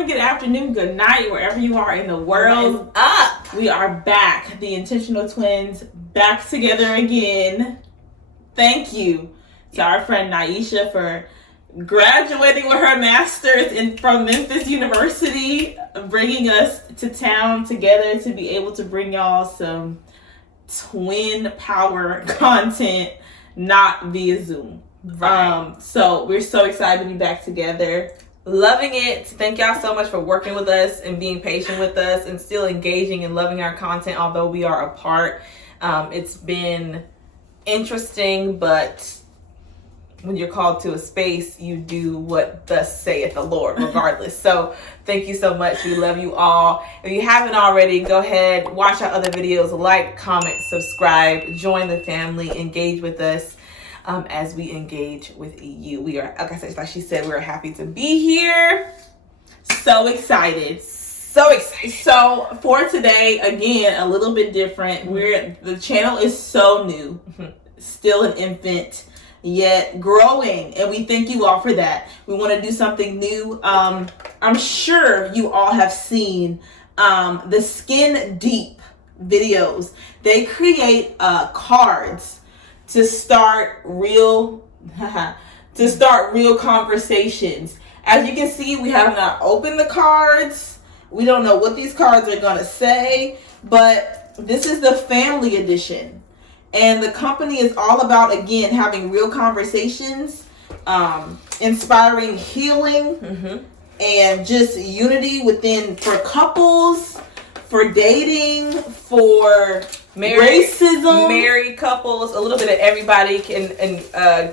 morning, good afternoon, good night, wherever you are in the world. Up. We are back, the Intentional Twins, back together again. Thank you to our friend Naisha for graduating with her master's from Memphis University, bringing us to town together to be able to bring y'all some twin power content, not via Zoom. Right. So we're so excited to be back together. Loving it. Thank y'all so much for working with us and being patient with us and still engaging and loving our content, although we are apart. It's been interesting, but when you're called to a space, you do what thus saith the Lord, regardless. So thank you so much. We love you all. If you haven't already, go ahead, watch our other videos, like, comment, subscribe, join the family, engage with us as we engage with you. We are, like she said, we're happy to be here. So excited. So excited. So for today, again, a little bit different. The channel is so new, still an infant, yet growing, and we thank you all for that. We want to do something new. I'm sure you all have seen the Skin Deep videos. They create cards to start real conversations. As you can see, we have not opened the cards. We don't know what these cards are gonna say, but this is the family edition. And the company is all about, again, having real conversations, inspiring healing, and just unity for couples, for dating, for racism, married couples, a little bit of everybody can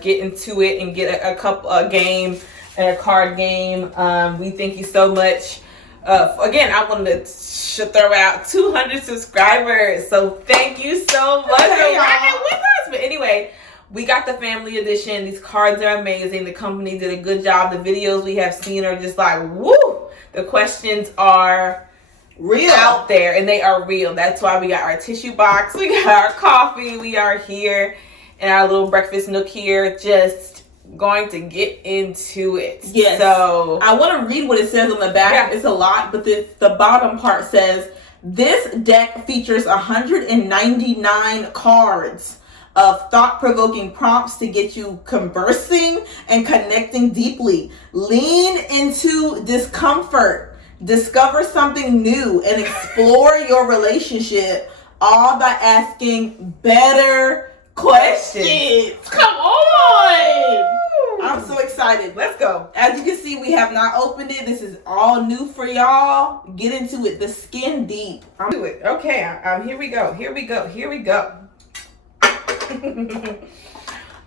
get into it and get a game and a card game. We thank you so much. Again, I wanted to throw out 200 subscribers, so thank you so much for rocking with us. But anyway, we got the family edition. These cards are amazing. The company did a good job. The videos we have seen are just like, woo! The questions are real out there, and they are real. That's why we got our tissue box, we got our coffee, we are here in our little breakfast nook here, just going to get into it. Yes. So I want to read what it says on the back. Yeah. It's a lot, but the bottom part says, this deck features 199 cards of thought-provoking prompts to get you conversing and connecting deeply. Lean into discomfort. Discover something new and explore your relationship, all by asking better questions. Come on! I'm so excited. Let's go. As you can see, we have not opened it. This is all new for y'all. Get into it. The Skin Deep. Do it. Okay. Here we go.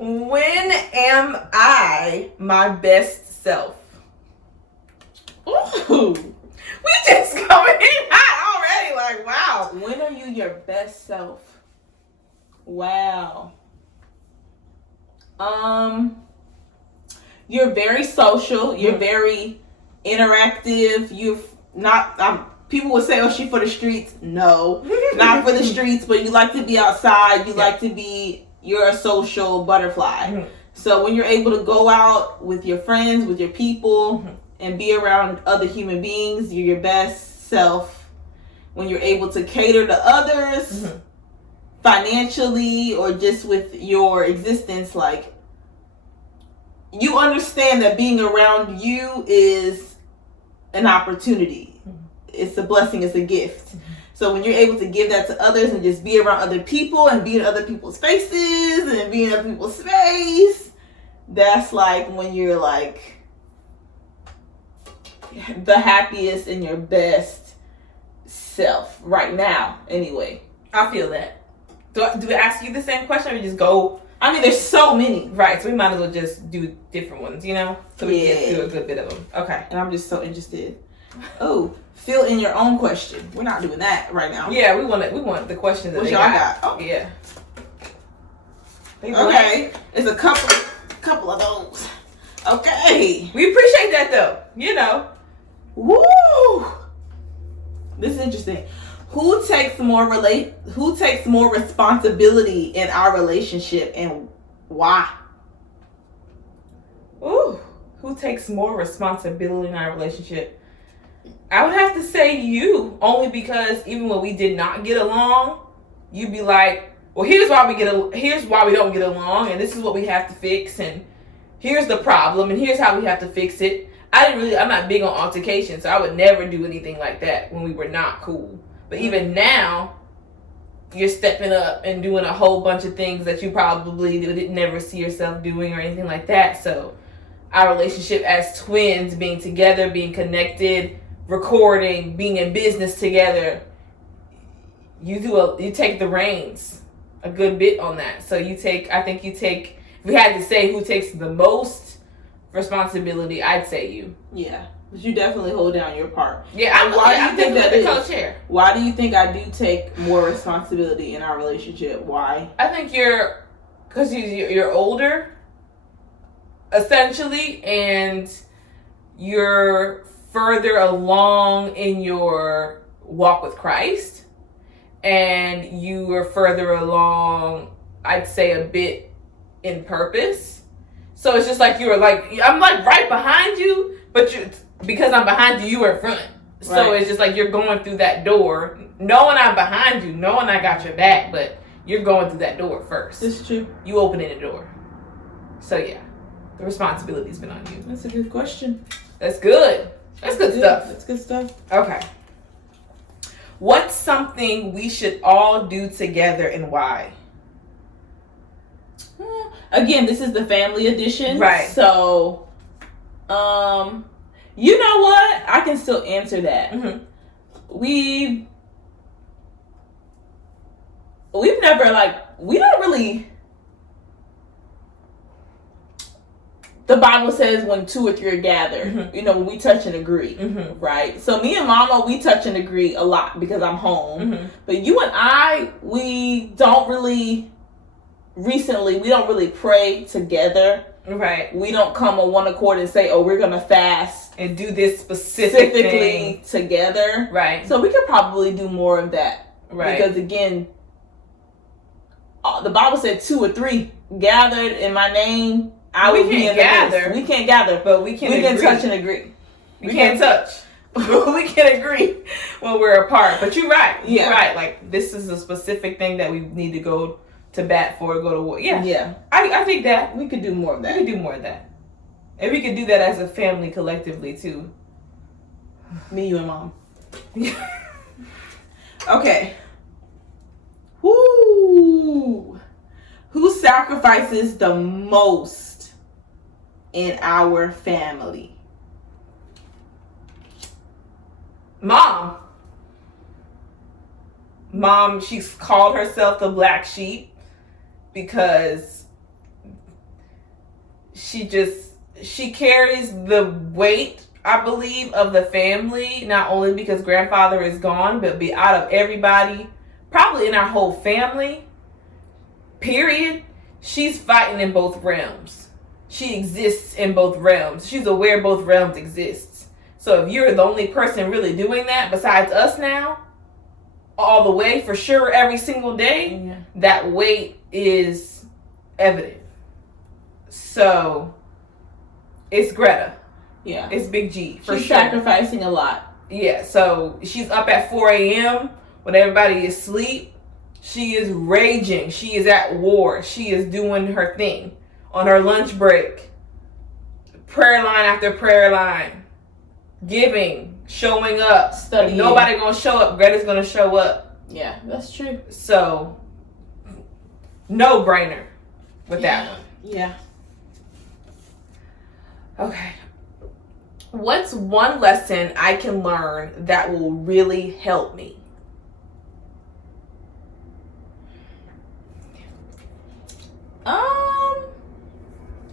When am I my best self? Ooh. We just coming in hot already. Like, wow. When are you your best self? Wow. You're very social. You're very interactive. You've not. People would say, "Oh, she for the streets." No, not for the streets. But you like to be outside. You like to be. You're a social butterfly. So when you're able to go out with your friends, with your people, and be around other human beings, you're your best self. When you're able to cater to others, financially or just with your existence, like, you understand that being around you is an opportunity. It's a blessing. It's a gift. So when you're able to give that to others and just be around other people and be in other people's faces and be in other people's space, that's like when you're like the happiest and your best self right now. Anyway, I feel that. Do we ask you the same question or we just go? I mean, there's so many. Right, so we might as well just do different ones, you know? So we can get through a good bit of them. Okay. And I'm just so interested. Oh, fill in your own question. We're not doing that right now. Yeah, we want the questions that what they y'all got. Oh. Yeah. Okay. It's a couple of those. Okay. We appreciate that though. You know. Woo! This is interesting. Who takes more responsibility in our relationship and why? Ooh, who takes more responsibility in our relationship? I would have to say you, only because even when we did not get along, you'd be like, well, here's why we don't get along, and this is what we have to fix, and here's the problem, and here's how we have to fix it. I'm not big on altercation, so I would never do anything like that when we were not cool. But even now, you're stepping up and doing a whole bunch of things that you probably didn't never see yourself doing or anything like that. So our relationship as twins, being together, being connected, recording, being in business together, you take the reins a good bit on that. So if we had to say who takes the most responsibility, I'd say you. Yeah. But you definitely hold down your part. Yeah, I'm definitely the co-chair. Why do you think I do take more responsibility in our relationship? Why? I think because you're older, essentially, and you're further along in your walk with Christ, and you are further along, I'd say, a bit in purpose. So it's just like I'm like right behind you, but because I'm behind you, you are in front. So right. It's just like you're going through that door, knowing I'm behind you, knowing I got your back, but you're going through that door first. It's true. You opening the door. So yeah, the responsibility's been on you. That's a good question. That's good. That's good stuff. That's good stuff. Okay. What's something we should all do together and why? Again, this is the family edition. Right. So, you know what? I can still answer that. Mm-hmm. We've never, we don't really... The Bible says when 2 or 3 are gathered, mm-hmm. When we touch and agree, mm-hmm. right? So me and Mama, we touch and agree a lot because I'm home. Mm-hmm. But you and I, we don't really pray together. Right. We don't come on one accord and say, oh, we're going to fast. And do this specifically thing together. Right. So we could probably do more of that. Right. Because again, the Bible said 2 or 3 gathered in my name. We can't gather. We can't gather, but we can touch and agree. We can't touch. We can agree when we're apart. But you're right. Yeah. You're right. Like, this is a specific thing that we need to go to bat for, go to war. Yeah. Yeah. I think that. We could do more of that. We could do more of that. And we could do that as a family collectively, too. Me, you, and Mom. Okay. Who sacrifices the most in our family? Mom, she's called herself the black sheep because she carries the weight, I believe, of the family, not only because grandfather is gone, but out of everybody, probably in our whole family, period, she's fighting in both realms. She exists in both realms. She's aware both realms exists. So if you're the only person really doing that besides us now, all the way, for sure, every single day, that weight is evident. So it's Greta. Yeah. It's Big G. She's sacrificing a lot. Yeah. So she's up at 4 a.m. when everybody is asleep. She is raging. She is at war. She is doing her thing on her lunch break. Prayer line after prayer line. Giving. Showing up. Studying. If nobody gonna show up. Greta's gonna show up. Yeah, that's true. So, no brainer with that one. Yeah. Okay. What's one lesson I can learn that will really help me?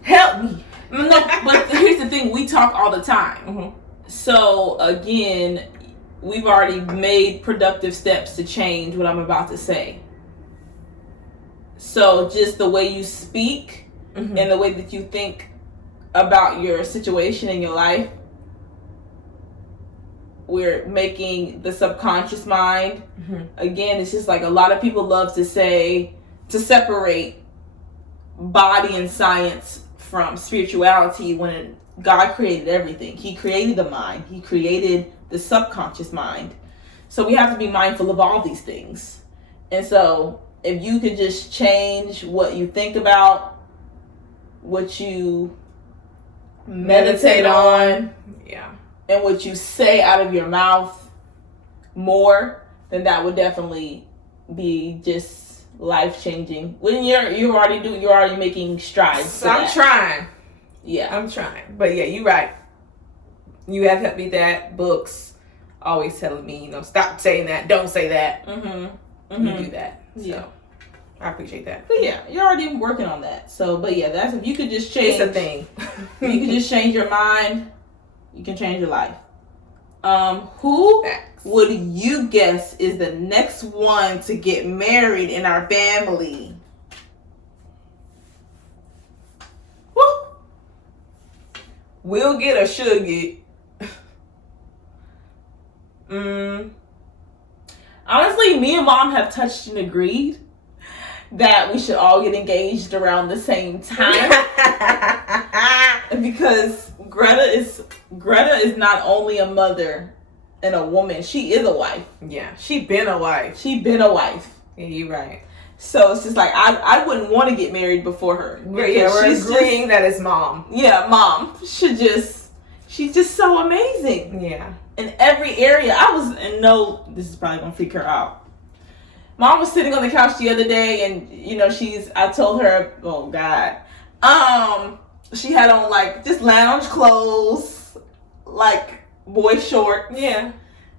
Help me. No, but here's the thing. We talk all the time. Mm-hmm. So, again, we've already made productive steps to change what I'm about to say. So, just the way you speak mm-hmm. and the way that you think about your situation in your life, we're making the subconscious mind. Mm-hmm. Again, it's just like a lot of people love to say, to separate body and science from spirituality when God created everything. He created the mind. He created the subconscious mind. So we have to be mindful of all these things. And so if you could just change what you think about, what you meditate on, yeah, and what you say out of your mouth more, then that would definitely be just life changing. When you're already making strides. So I'm trying. Yeah, I'm trying. But yeah, you're right. You have helped me that. Books always telling me, stop saying that, don't say that. You do that. So yeah, I appreciate that. but yeah, you're already working on that. So, but yeah, that's if you could just change. It's a thing. You can just change your mind. You can change your life. Who would you guess is the next one to get married in our family? Woo. Will get or should get? Honestly, me and Mom have touched and agreed that we should all get engaged around the same time. Because Greta is not only a mother and a woman, she is a wife. Yeah, she been a wife. Yeah, you're right. So it's just like I wouldn't want to get married before her. Yeah, we're agreeing that it's Mom. Yeah, Mom. She's just so amazing. Yeah. In every area. This is probably gonna freak her out. Mom was sitting on the couch the other day, and I told her, oh God, she had on like just lounge clothes, like boy shorts. Yeah.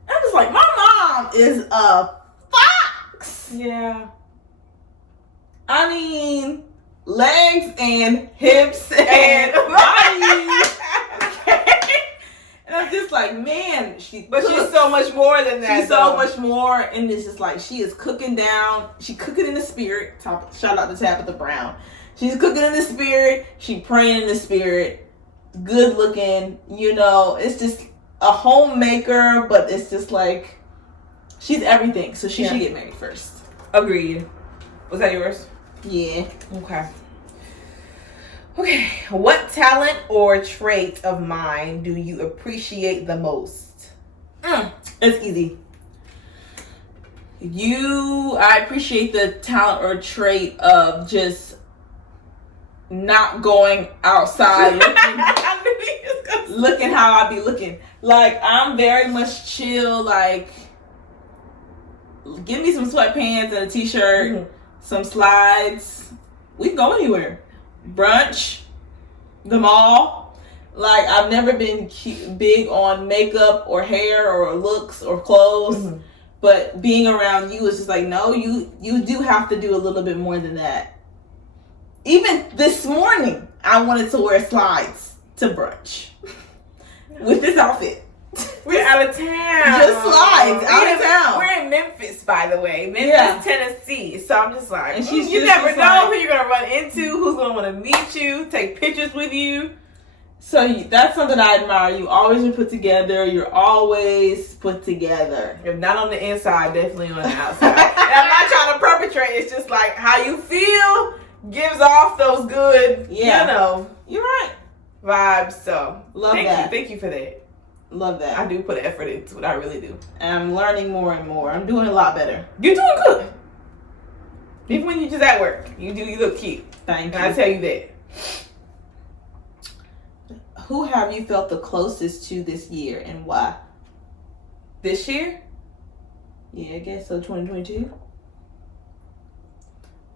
I was like, my mom is a fox. Yeah. I mean, legs and hips and body. And I'm just like, man, she's so much more than that. She's so much more, and it's just like she is cooking down. She cooking in the spirit. Shout out to Tabitha Brown. She's cooking in the spirit. She praying in the spirit. Good looking. It's just a homemaker, but it's just like she's everything. So she should get married first. Agreed. Was that yours? Yeah. Okay, what talent or trait of mine do you appreciate the most? It's easy. I appreciate the talent or trait of just not going outside looking how I be looking. Like, I'm very much chill. Like, give me some sweatpants and a t-shirt, some slides. We can go anywhere. Brunch, the mall. Like, I've never been big on makeup or hair or looks or clothes, but being around you is just like, no, you do have to do a little bit more than that. Even this morning, I wanted to wear slides to brunch with this outfit. We're out of town. Just slides out of town. We're in Memphis, by the way. Memphis, Tennessee. So I'm just like, and you never know who you're going to run into, who's going to want to meet you, take pictures with you. So that's something I admire. You always are put together. You're always put together. If not on the inside, definitely on the outside. And I'm not trying to perpetrate. It's just like how you feel gives off those good, You're right. Vibes. So Thank you for that. Love that. I do put effort into it. I really do. And I'm learning more and more. I'm doing a lot better. You're doing good. Even when you're just at work, you look cute. Thank you. I tell you that. Who have you felt the closest to this year and why? This year? Yeah, I guess so. 2022.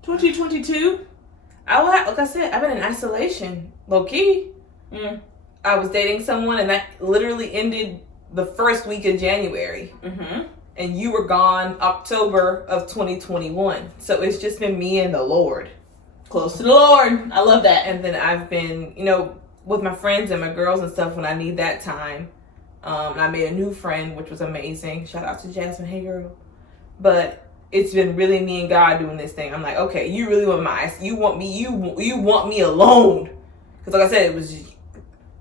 2022. Like I said, I've been in isolation, low key. I was dating someone, and that literally ended the first week of January. And you were gone October of 2021. So it's just been me and the Lord. Close to the Lord. I love that. And then I've been, with my friends and my girls and stuff when I need that time. And I made a new friend, which was amazing. Shout out to Jasmine. Hey, girl. But it's been really me and God doing this thing. I'm like, okay, you really want me, you want me alone. Because like I said, it was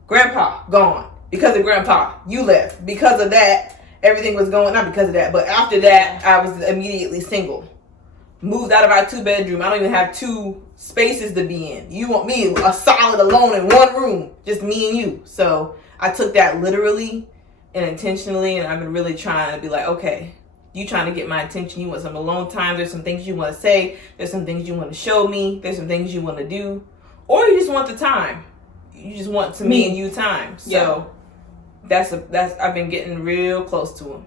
Grandpa gone. Because of Grandpa, you left. Because of that, everything was going on because of that. But after that, I was immediately single. Moved out of our 2-bedroom. I don't even have 2 spaces to be in. You want me a solid alone in one room. Just me and you. So I took that literally and intentionally, and I've been really trying to be like, okay, you trying to get my attention, you want some alone time, there's some things you want to say, there's some things you want to show me, there's some things you want to do, or you just want the time. You just want to me and you time. So that's I've been getting real close to him.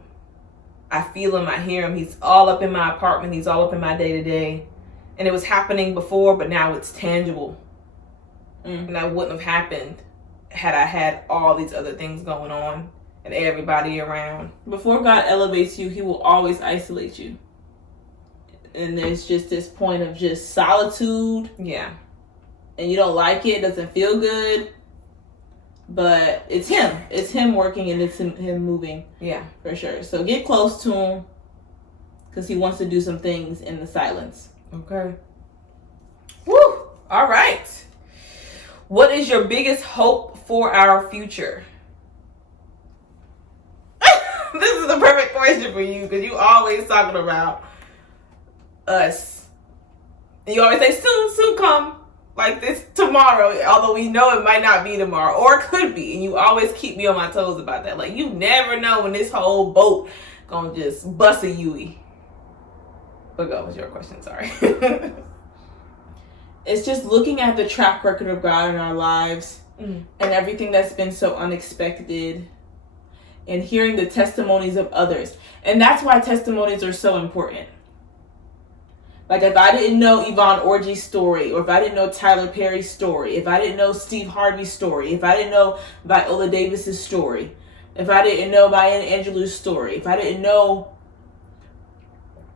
I feel him, I hear him. He's all up in my apartment, he's all up in my day-to-day. And it was happening before, but now it's tangible. And that wouldn't have happened had I had all these other things going on and everybody around. Before God elevates you, he will always isolate you. And there's just this point of just solitude. Yeah. And you don't like it, doesn't feel good. But it's him. It's him working and it's him moving. Yeah. For sure. So get close to him because he wants to do some things in the silence. Okay. Woo! All right. What is your biggest hope for our future? This is the perfect question for you because you always talking about us. And you always say, soon come. Like this tomorrow, although we know it might not be tomorrow, or it could be. And you always keep me on my toes about that. Like, you never know when this whole boat gonna just bust a Yui. But go with your question, sorry. It's just looking at the track record of God in our lives and everything that's been so unexpected and hearing the testimonies of others. And that's why testimonies are so important. Like, if I didn't know Yvonne Orji's story, or if I didn't know Tyler Perry's story, if I didn't know Steve Harvey's story, if I didn't know Viola Davis's story, if I didn't know Maya Angelou's story, if I didn't know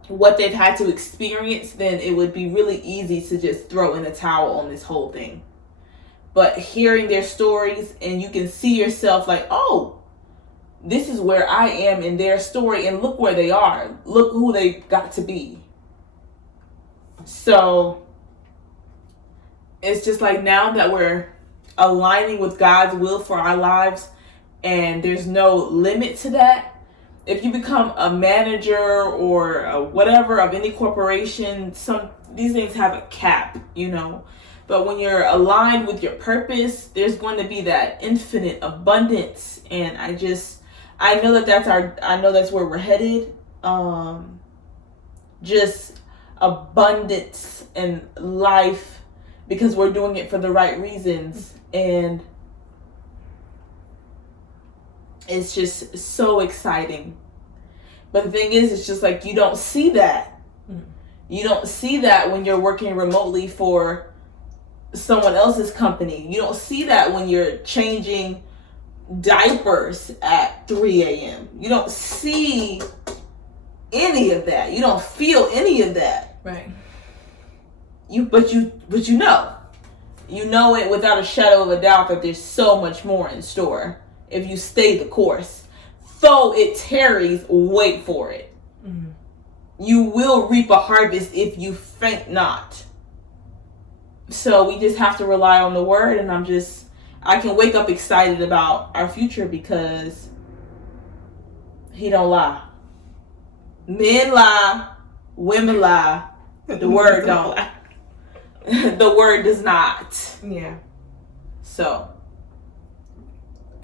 what they've had to experience, then it would be really easy to just throw in a towel on this whole thing. But hearing their stories, and you can see yourself like, oh, this is where I am in their story, and look where they are. Look who they got to be. So it's just like, now that we're aligning with God's will for our lives and there's no limit to that, if you become a manager or a whatever of any corporation, these things have a cap, you know. But when you're aligned with your purpose, there's going to be that infinite abundance. And I know that's where we're headed. Just abundance and life, because we're doing it for the right reasons. And it's just so exciting. But the thing is, it's just like, you don't see that. You don't see that when you're working remotely for someone else's company. You don't see that when you're changing diapers at 3 a.m. You don't see any of that. You don't feel any of that. Right. But you know. You know it without a shadow of a doubt that there's so much more in store if you stay the course. Though it tarries, wait for it. Mm-hmm. You will reap a harvest if you faint not. So we just have to rely on the word, and I can wake up excited about our future because he don't lie. Men lie, women lie. The word don't. The word does not. Yeah. So,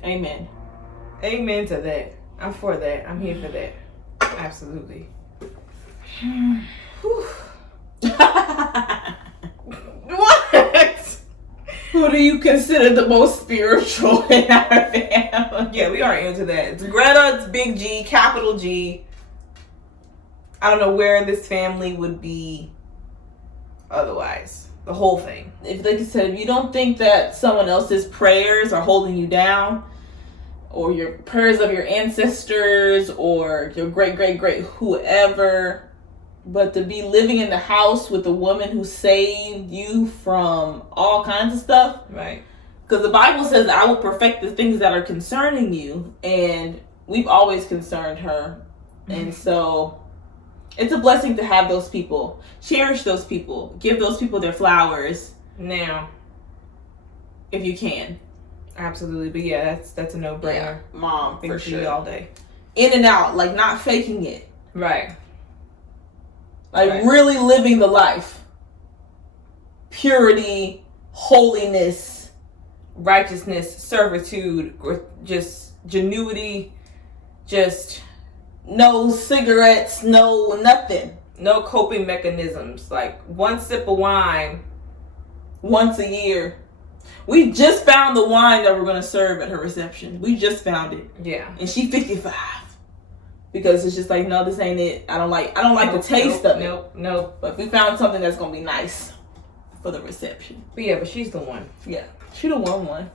amen. Amen to that. I'm for that. I'm here for that. Absolutely. What? Who do you consider the most spiritual in our family? Yeah, we are into that. It's Greta, it's big G, capital G. I don't know where this family would be otherwise. The whole thing. Like you said, if you don't think that someone else's prayers are holding you down, or your prayers of your ancestors, or your great whoever, but to be living in the house with a woman who saved you from all kinds of stuff. Right. Because the Bible says, I will perfect the things that are concerning you. And we've always concerned her. And so it's a blessing to have those people. Cherish those people. Give those people their flowers. Now. If you can. Absolutely. But yeah, that's a no-brainer. Yeah, Mom, for sure. All day. In and out. Like, not faking it. Right. Like, really living the life. Purity, holiness, righteousness, servitude, or just genuity, just no cigarettes, no nothing. No coping mechanisms. Like one sip of wine once a year. We just found the wine that we're going to serve at her reception. We just found it. Yeah. And she's 55. Because it's just like, no, this ain't it. I don't like the taste of it. Nope. But we found something that's going to be nice for the reception. But she's the one. Yeah. She the one.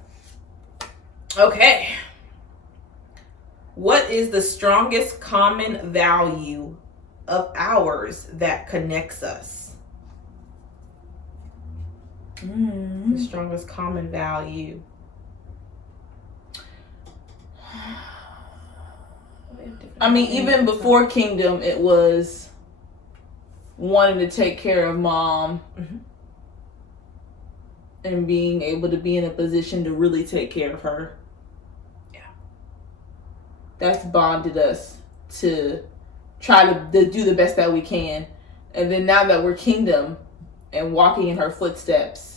Okay. What is the strongest common value of ours that connects us? The strongest common value. I mean, even before Kingdom, it was wanting to take care of Mom and being able to be in a position to really take care of her. Yeah. That's bonded us to try to do the best that we can. And then now that we're Kingdom and walking in her footsteps,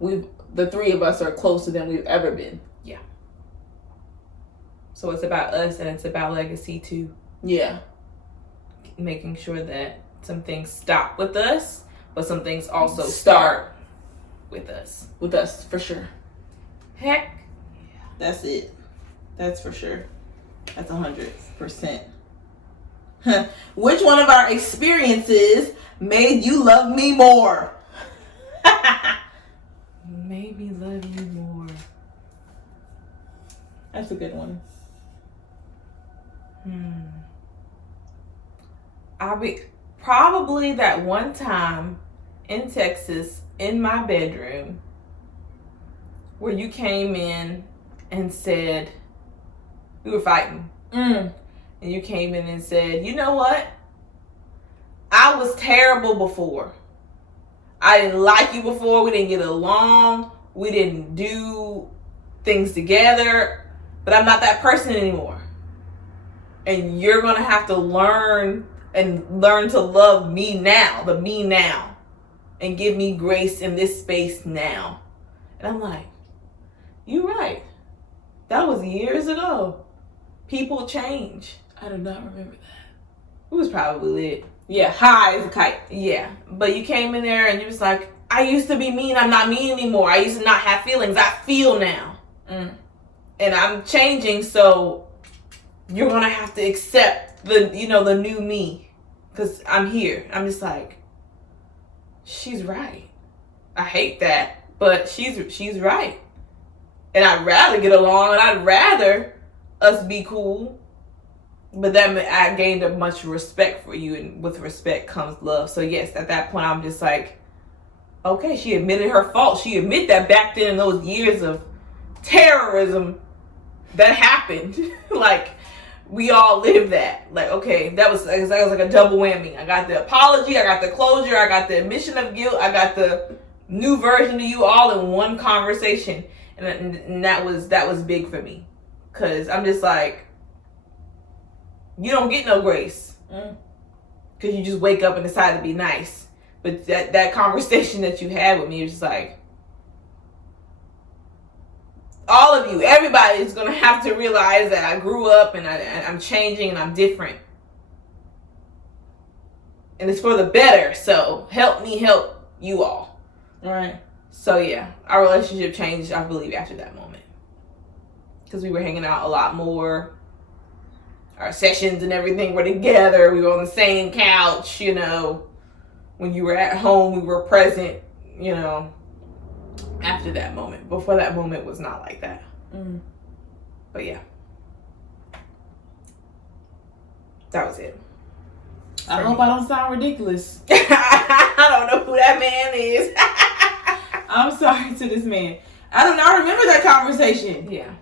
the three of us are closer than we've ever been. Yeah. So it's about us and it's about legacy too. Yeah. Making sure that some things stop with us, but some things also start with us. With us, for sure. Heck. Yeah. That's it. That's for sure. That's 100%. Which one of our experiences made you love me more? Made me love you more. That's a good one. I'll be probably that one time in Texas in my bedroom where you came in and said, we were fighting. And you came in and said, you know what? I was terrible before. I didn't like you before. We didn't get along. We didn't do things together. But I'm not that person anymore. And you're going to have to learn to love me now. The me now. And give me grace in this space now. And I'm like, you're right. That was years ago. People change. I do not remember that. It was probably lit. Yeah, high as a kite. Yeah, but you came in there and you was like, I used to be mean. I'm not mean anymore. I used to not have feelings. I feel now. And I'm changing, so you're going to have to accept the new me. Because I'm here. I'm just like, she's right. I hate that, but she's right. And I'd rather get along and I'd rather us be cool. But that I gained a much respect for you, and with respect comes love. So yes, at that point, I'm just like, okay, she admitted her fault. She admitted that back then in those years of terrorism that happened, like we all lived that. Like, okay, that was like a double whammy. I got the apology, I got the closure, I got the admission of guilt, I got the new version of you all in one conversation, and that was big for me, cause I'm just like, you don't get no grace because you just wake up and decide to be nice. But that conversation that you had with me is just like, all of you, everybody is going to have to realize that I grew up and I'm changing and I'm different. And it's for the better. So help me help you all. All right. So yeah, our relationship changed, I believe, after that moment. Because we were hanging out a lot more. Our sessions and everything were together. We were on the same couch, When you were at home, we were present, After that moment. Before that moment was not like that. But yeah. That was it. I hope I don't sound ridiculous. I don't know who that man is. I'm sorry to this man. I do not remember that conversation. Yeah.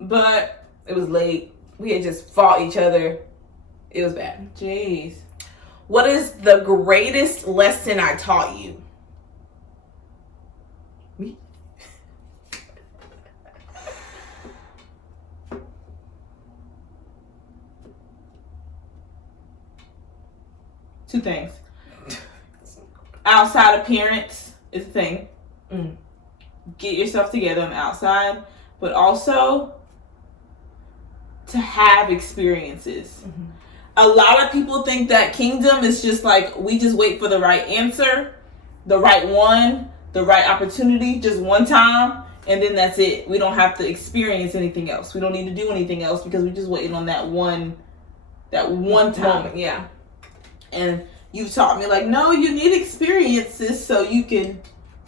But it was late. We had just fought each other. It was bad. Jeez. What is the greatest lesson I taught you? Me? Two things. Outside appearance is a thing. Get yourself together on the outside. But also, to have experiences. Mm-hmm. A lot of people think that kingdom is just like, we just wait for the right answer, the right one, the right opportunity, just one time, and then that's it. We don't have to experience anything else. We don't need to do anything else because we're just waiting on that one time. Moment, yeah. And you've taught me, like, no, you need experiences so you can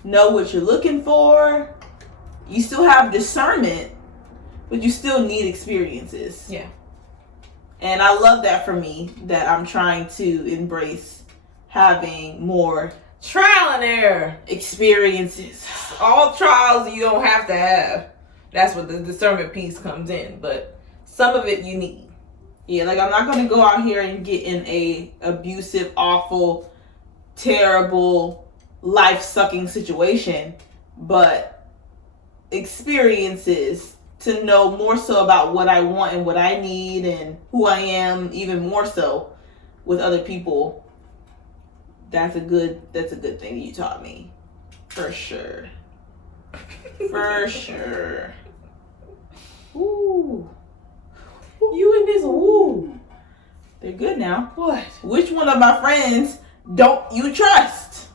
know what you're looking for. You still have discernment, but you still need experiences. Yeah. And I love that for me, that I'm trying to embrace having more trial and error experiences. All trials you don't have to have. That's what the discernment piece comes in. But some of it you need. Yeah, like I'm not going to go out here and get in a abusive, awful, terrible, life-sucking situation. But experiences to know more so about what I want and what I need and who I am, even more so with other people. That's a good thing you taught me. For sure. For sure. Ooh. You and this woo. They're good now. What? Which one of my friends don't you trust?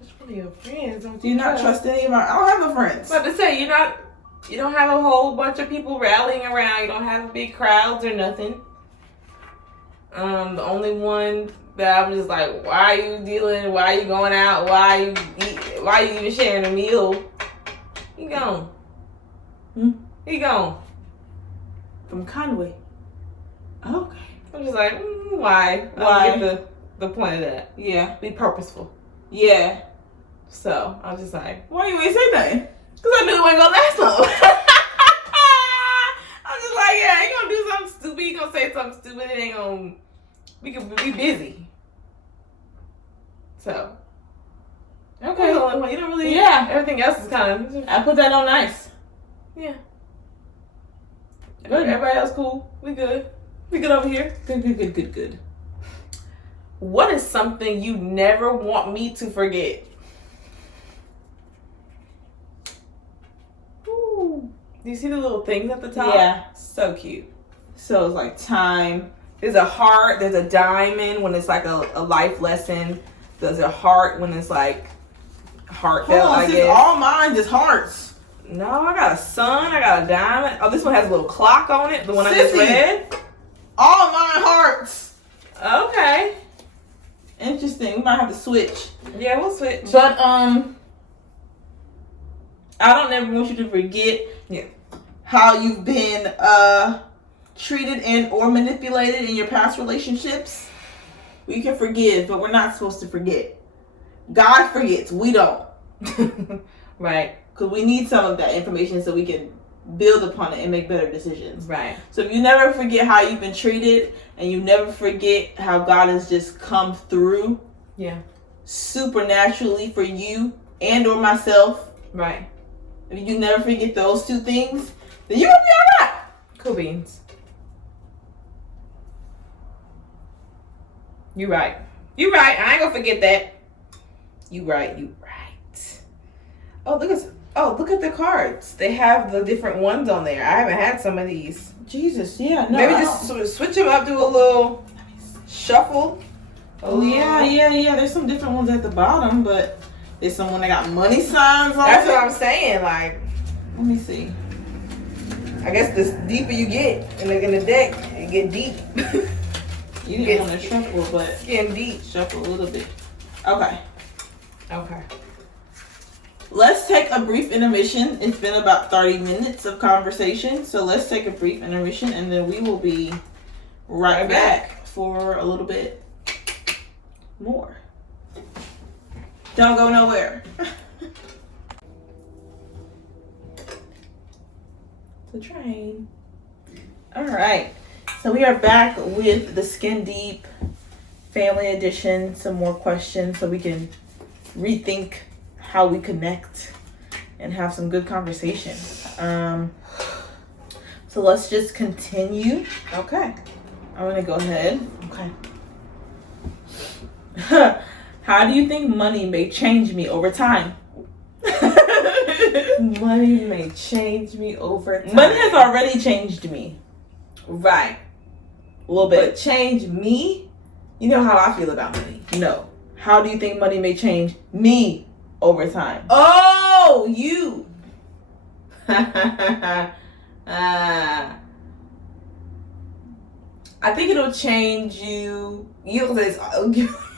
Which one of your friends don't Do you not trust any of my... I don't have no friends. I was about to say, you don't have a whole bunch of people rallying around. You don't have big crowds or nothing. The only one that I'm just like, why are you dealing? Why are you going out? Why are you even sharing a meal? He gone. He gone. From Conway. Okay. I'm just like, why? I don't get the point of that. Yeah. Be purposeful. Yeah. So I was just like, why you ain't say nothing? Because I knew it wasn't gonna last long. I'm just like, yeah, he gonna do something stupid. He gonna say something stupid. It ain't gonna. We could be busy. So. Okay. Well, you don't really. Yeah. Everything else is kind of. I put that on nice. Yeah. Good. Everybody else cool. We good. We good over here. Good. What is something you never want me to forget? Ooh. Do you see the little things at the top? Yeah. So cute. So it's like time. There's a heart. There's a diamond when it's like a life lesson. There's a heart when it's like heartfelt, I guess. All mine is hearts. No, I got a sun. I got a diamond. Oh, this one has a little clock on it. The one I just Sissy. read. All mine hearts. Okay. Interesting. We might have to switch. Yeah, we'll switch. But I don't ever want you to forget how you've been treated and or manipulated in your past relationships. We can forgive, but we're not supposed to forget. God forgets. We don't. Right. Because we need some of that information so we can build upon it and make better decisions. Right. So if you never forget how you've been treated and you never forget how God has just come through supernaturally for you and or myself. Right. If you never forget those two things, then you're going to be all right. Cool beans. You right. You right. I ain't gonna forget that. You right. Oh, look at the cards. They have the different ones on there. I haven't had some of these. Jesus, yeah. No, maybe just sort of switch them up, do a little shuffle. Oh, yeah. There's some different ones at the bottom, but there's someone that got money signs on That's it. what I'm saying. Like, let me see. I guess the deeper you get in the deck, you get deep. You didn't want to shuffle, but skin deep. Shuffle a little bit. Okay. Okay. Let's take a brief intermission. It's been about 30 minutes of conversation, so let's take a brief intermission, and then we will be right back for a little bit more. Don't go nowhere. The train. All right. So we are back with the Skin Deep Family Edition. Some more questions so we can rethink how we connect and have some good conversation. So let's just continue. Okay. I'm gonna go ahead. Okay. How do you think money may change me over time? Money may change me over time. Money has already changed me. Right. A little bit. But change me? You know how I feel about money. No. How do you think money may change me over time? Oh, you. I think it'll change you. You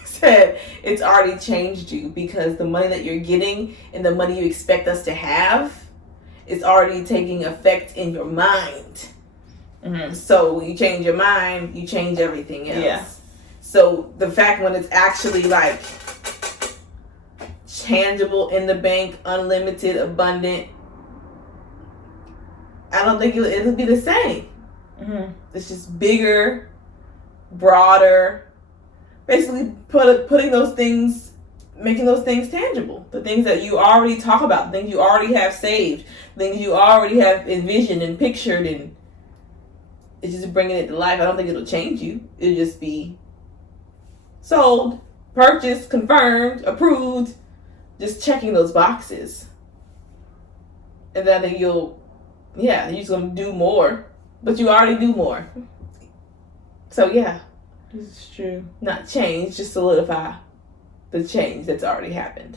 said it's already changed you because the money that you're getting and the money you expect us to have is already taking effect in your mind. Mm-hmm. So when you change your mind, you change everything else. Yeah. So the fact when it's actually like tangible in the bank, unlimited, abundant, I don't think it'll be the same. Mm-hmm. It's just bigger, broader, basically putting those things, making those things tangible. The things that you already talk about, things you already have saved, things you already have envisioned and pictured, and it's just bringing it to life. I don't think it'll change you. It'll just be sold, purchased, confirmed, approved, just checking those boxes. And then I think you're just going to do more. But you already do more. So yeah. This is true. Not change, just solidify the change that's already happened.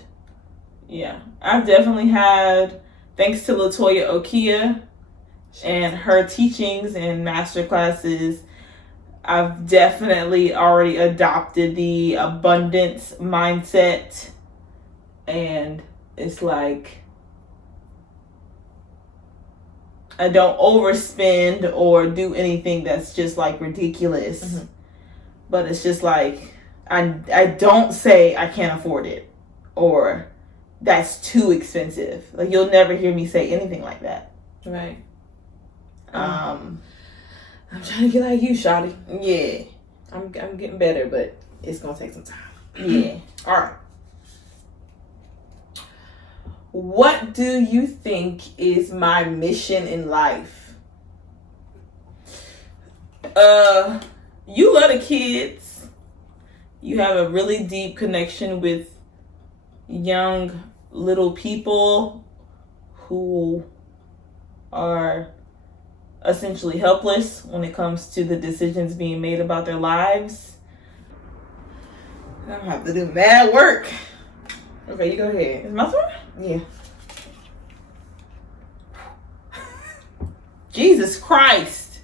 Yeah. I've definitely had, thanks to Latoya Okia and her teachings and master classes, I've definitely already adopted the abundance mindset. And it's like, I don't overspend or do anything that's just like ridiculous. Mm-hmm. But it's just like, I don't say I can't afford it or that's too expensive. Like, you'll never hear me say anything like that. Right. I'm trying to get like you, Shawty. Yeah. I'm getting better, but it's gonna take some time. Yeah. All right. What do you think is my mission in life? You love the kids. You have a really deep connection with young little people who are essentially helpless when it comes to the decisions being made about their lives. I'm gonna have to do mad work. Okay, you go ahead. Is my turn? Yeah. Jesus Christ.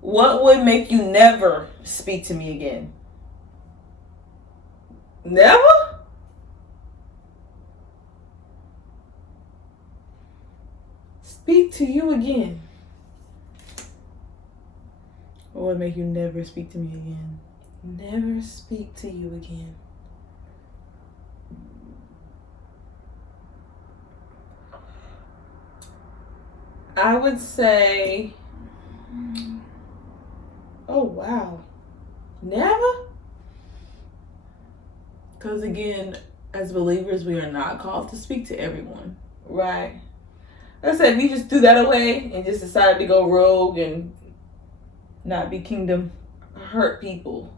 What would make you never speak to me again? Never? Speak to you again. What would make you never speak to me again? Never speak to you again. I would say, oh wow, never? Because again, as believers, we are not called to speak to everyone. Right. Like I said, if you just threw that away and just decided to go rogue and not be kingdom, hurt people,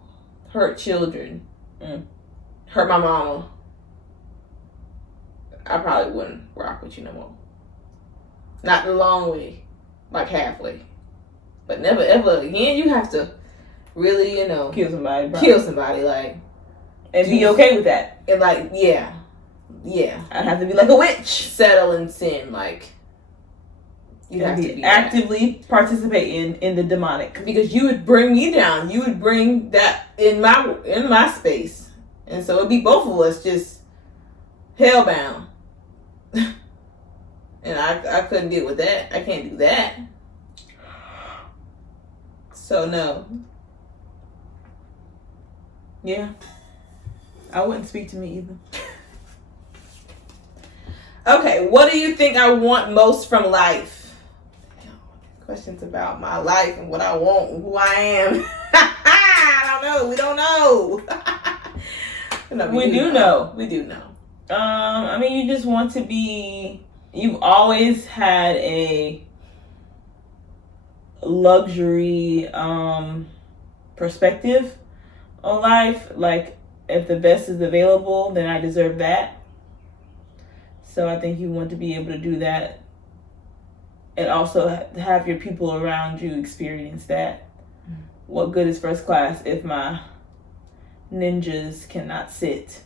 hurt children, hurt my mama, I probably wouldn't rock with you no more. Not the long way, like halfway. But never ever again. You have to really, kill somebody. Kill somebody, like, and be okay with that. And like, yeah. I'd have to be like a witch. Settle in sin, like. You have to be actively participating in the demonic, because you would bring me down. You would bring that in my space, and so it'd be both of us just hellbound. And I couldn't deal with that. I can't do that. So no. Yeah. I wouldn't speak to me either. Okay, what do you think I want most from life? Questions about my life and what I want and who I am. I don't know. We don't know. No, we do know. We do know. I mean, you just want to be... You've always had a luxury perspective on life. Like, if the best is available, then I deserve that. So I think you want to be able to do that, and also have your people around you experience that. What good is first class if my ninjas cannot sit?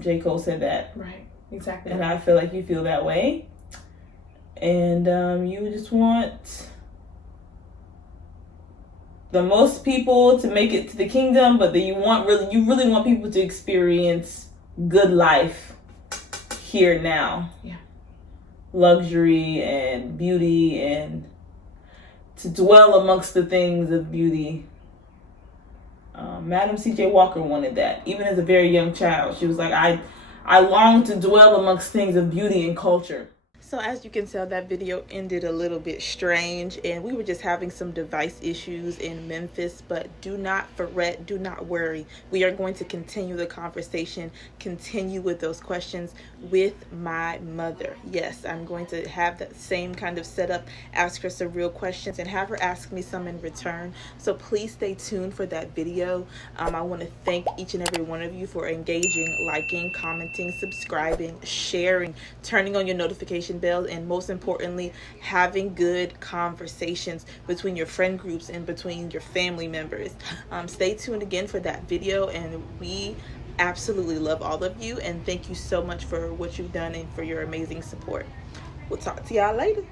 J. Cole said that. Right. Exactly. And I feel like you feel that way. And you just want the most people to make it to the kingdom, but then you really want people to experience good life here now. Yeah. Luxury and beauty, and to dwell amongst the things of beauty. Madam C.J. Walker wanted that. Even as a very young child, she was like, I long to dwell amongst things of beauty and culture. So as you can tell, that video ended a little bit strange, and we were just having some device issues in Memphis, but do not fret, do not worry. We are going to continue the conversation, continue with those questions with my mother. Yes, I'm going to have that same kind of setup, ask her some real questions and have her ask me some in return. So please stay tuned for that video. I want to thank each and every one of you for engaging, liking, commenting, subscribing, sharing, turning on your notification bell, and most importantly, having good conversations between your friend groups and between your family members. Stay tuned again for that video, and we absolutely love all of you, and thank you so much for what you've done and for your amazing support. We'll talk to y'all later.